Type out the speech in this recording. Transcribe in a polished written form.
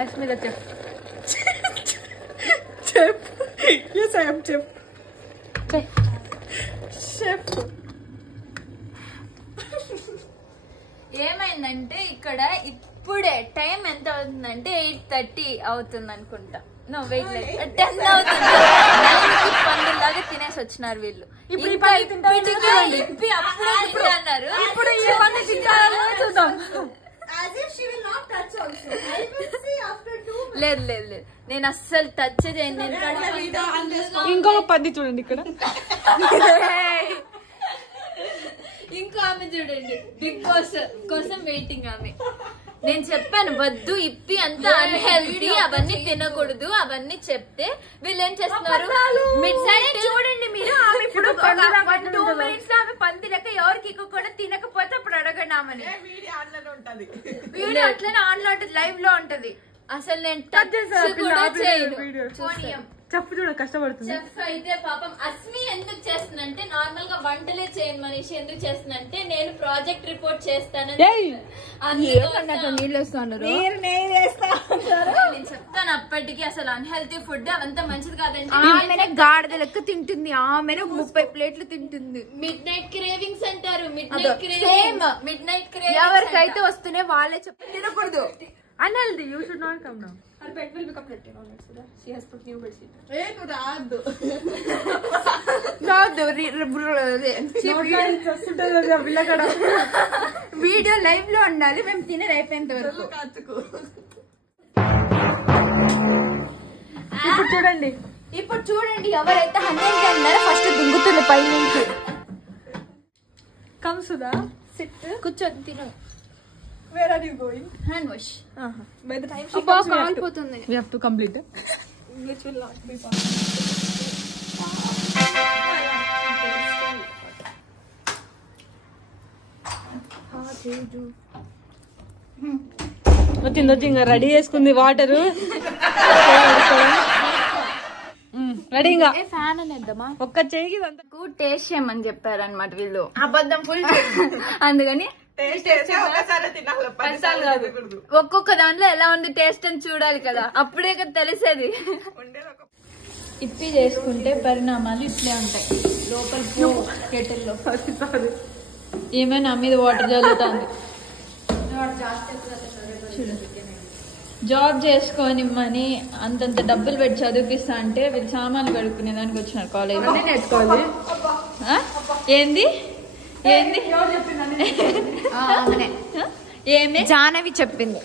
Ashmita, chef. Chef. Yes, I am chef. Chef. ఏమైందంటే ఇక్కడ ఇప్పుడే టైం ఎంత అవుతుందంటే 8:30 అవుతుంది అనుకుంటా. నో వెయిట్, 10 అవుతుంది. 9కి పండులాగా తినేసి వచ్చినారు వీళ్ళు. ఇప్పుడు అన్నారు ఇప్పుడు ఈ పండు తింటారో చూద్దాం. లేదు లేదు లేదు, నేను అస్సలు టచ్ చేయను. ఇంకొక పంది చూడండి ఇక్కడ. ఇంకో ఆమె చూడండి, బిగ్ బాస్ కోసం వెయిటింగ్ ఆమె. నేను చెప్పాను వద్దు ఇప్పి అంతా అన్హెల్తీ, అవన్నీ తినకూడదు అవన్నీ చెప్తే వీళ్ళు ఏం చేస్తున్నారు. మిడ్ నైట్ చూడండి మీరు, ఆమె ఇప్పుడు 2 minutes లో ఆమె పంది లెక్క ఎవరికి కూడా తినకపోతే అప్పుడు అడగండి ఆమెని. వీడియో అట్లనే ఆన్ లో ఉంటది, లైవ్ లో ఉంటది. అసలు నేను టచ్ కూడా చేయను. చెప్పు చూడ కష్టపడుతుంది. చెఫ్ అయితే పాపం అస్మి ఎందుకు చేస్తుందంటే, నార్మల్ గా వంటలే చేయను మనిషి, ఎందుకు చేస్తుందంటే నేను ప్రాజెక్ట్ రిపోర్ట్ చేస్తానని. నేను చెప్తాను అప్పటికి అసలు అన్హెల్తీ ఫుడ్ అవంతా మంచిది కాదండి. ఆమె గాడిద లెక్క తింటుంది, ఆమె 30 ప్లేట్లు తింటుంది. మిడ్ నైట్ క్రేవింగ్స్ అంటారు. మిడ్ నైట్ క్రేవింగ్స్ ఎవరికైతే వస్తూనే వాళ్ళే చెప్పి తినకూడదు. Unhealthy, you should not come now. Her bed will be completely on it, Sudha. She has put new bedsheet. Video live లో ఉండాలి, మేము తినేది అయిపోయేంత వరకు. ఇప్పుడు చూడండి ఎవరైతే 100 అన్నారో ఫస్ట్ దుంగుతుంది పై నుంచి. Come Sudha. Sit. కూర్చొని తిను. Where are you going? Hand wash. By the time she comes, కాలిపోతుంది. we have to complete it. Which will not be possible. వచ్చింది ఇంకా రెడీ చేసుకుంది వాటర్. రెడీ ఇంకా ఫ్యాన్ అనేద్దామా? ఒక్క చేయికి టేస్ట్ చేయమని చెప్పారు అనమాట వీళ్ళు. అబద్ధం ఫుల్. అందుకని కాదు. ఒక్కొక్క దాంట్లో ఎలా ఉంది టేస్ట్ అని చూడాలి కదా, అప్పుడే కదా తెలిసేది. ఇప్పి చేసుకుంటే పరిణామాలు ఇట్లే ఉంటాయి. లోపల కెటిల్లో ఏమైనా నా మీద వాటర్ జల్లుతుంది. జాబ్ చేసుకొని మని అంతంత డబ్బులు పెట్టి చదివిపిస్తా అంటే వీళ్ళు సామాన్లు కడుక్కునే దానికి వచ్చినారు కాలేజ్. నేర్చుకోవాలి. ఏంది ఏంది జాహ్నవి చెప్పింది.